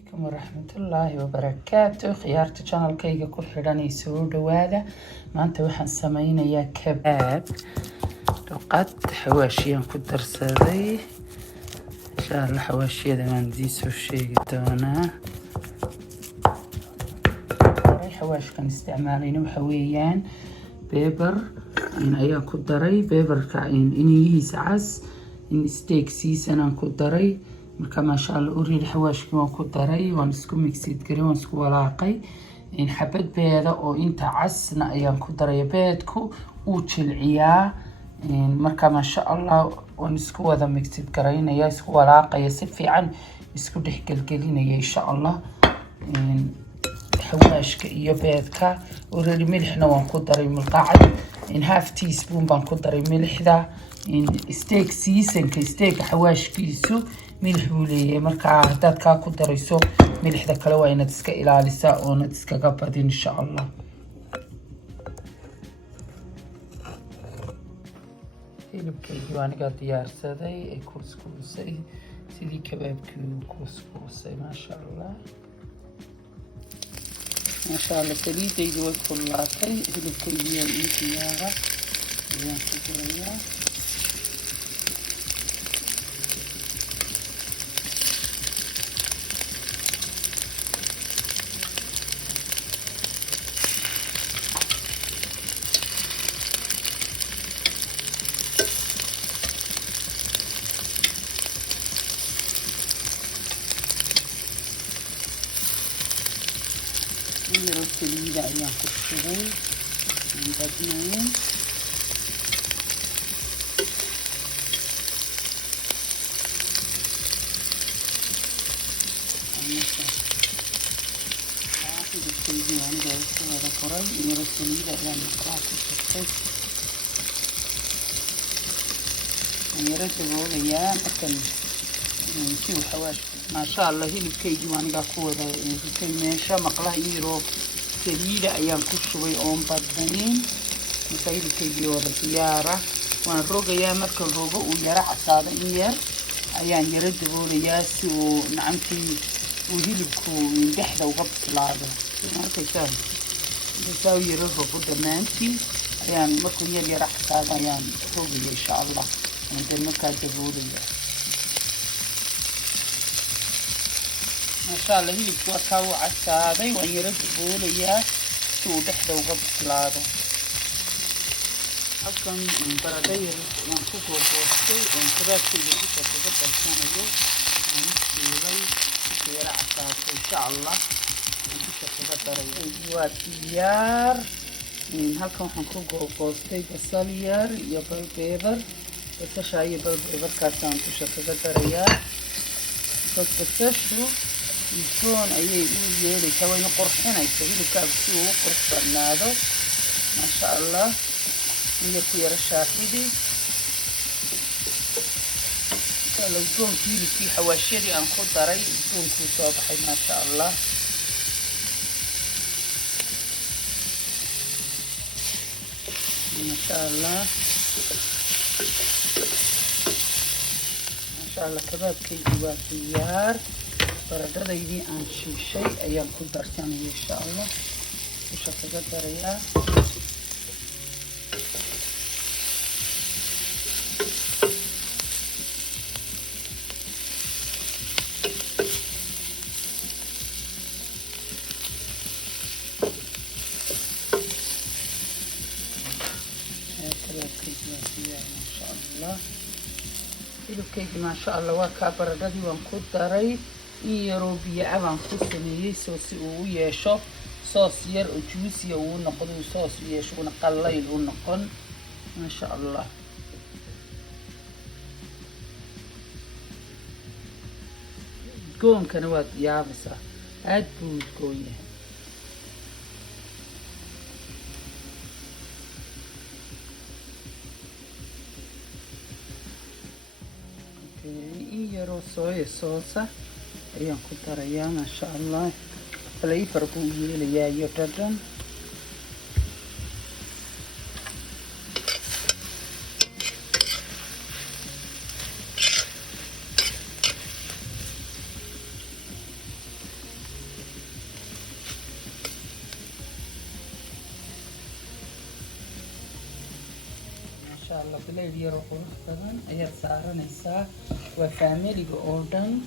عليكم ورحمة الله وبركاته. خيارتي channelkayga ku xidhan ee soo dhawaada. maanta waxaan sameynayaa kabaab luqad xawaashiyaan ku darsaday. insha Allah xawaashiyada waan idin soo sheegi doonaa. xawaashkan isticmaalayna waxa weeyaan beber ayaan ku daray, beberka iniyihiisa cas, steak season aan ku daray. marka ma sha Allah uriid xawaashkii waan ku daray, waan isku mixid garay, waan isku walaaqay. xabad beeda oo inta casna ayaan ku daray. beedku uu jilciyaa. marka ma sha Allah waan isku wada mixid garaynaya, isku walaaqaya, si fiican isku dhexgelgelinaya insha Allah. xawaashka iyo beedka uriid milixna waan ku daray, mulqacad half teaspoon baan ku daray milixda. steak seasonka steak xawaashkiisu milix buu leeyahay, marka haddaad kaa ku darayso milixda kale waa inaad iska ilaalisaa oonad iskaga badin insha Allah. hilibkaygii waa anigaa diyaarsaday ee kuuskuusay sidii kabaabkii uu kuuskuusay. maasha Allah maasha Allah, saliidaydii way kullaatay. hilibkaygii waa ii diyaara, ayaan ku gurayaa. yaro saliida ayaan ku shubay, badnayn. hilibkaygii aniga isku wada koray, yaro saliida ayaan maqlaa ku shubtay. waan yaro daboolayaa markan si uu xawaash. maasha Allah hilibkaygii anigaa ku wada rutay meesha. maqlaha yaro saliida ayaan ku shubay oon badnayn. marka hilibkaygii wada diyaara, waan rogayaa. marka rogo uu yaro casaado in yar ayaan yaro daboolayaa si uu nacantii uu hilibku dhexda uga bislaado. markaysaa u yaro rogo dhammaantii ayaan markuu yaro casaado ayaan rogaya insha Allah. aan markaa daboolaya. ما شاء الله hilibku waa kaa u casaaday, waan yaro daboolayaa si uu dhexda uga bislaado. halkan baradho yar waan ku googoostay oon kabaabkayga dusha kaga darsanayo. waan shiilay si yaro casaatay insha Allah aan dusha kaga darayo. waa diyaar. halkan waxaan ku googoostay basal yar iyo beber. basasha iyo beberkaasaan dusha kaga darayaa. basashu isoon ayay u yeelaysaa, wayna qurxinaysaa hilibkaaga si uu u qurux badnaado. maasha Allah iyo ku yaro shaahidi. insha Allah usoonkii hilibkii xawaashiyadii aan ku daray usoonkuu soo baxay. maasha Allah maasha Allah maasha Allah. kabaabkaygii waa diyaar. baradhadaydii aan shiishay ayaan ku darsanaya insha Allah. dusha kaga darayaa. kabaabkaygii waa diyaar maasha Allah. hilibkaygii maasha Allah waa kaa. baradhadii waan ku daray, in yaroo biyo baan ku sameeyey si uu u yeesho soos yar oo juicy uu noqdo, soos u yeesho una qallayl u noqon. maasha Allah goonkana waad yaabaysaa, aad buu udgoon yahay. in yaroo sooya soosa ayaan ku darayaa. maasha Allah flavor buu yeelayaa iyo dhadhan. شاء الله بلا يديروا قروح بدن أياد سعرنا الساعة وفاميلي أوردن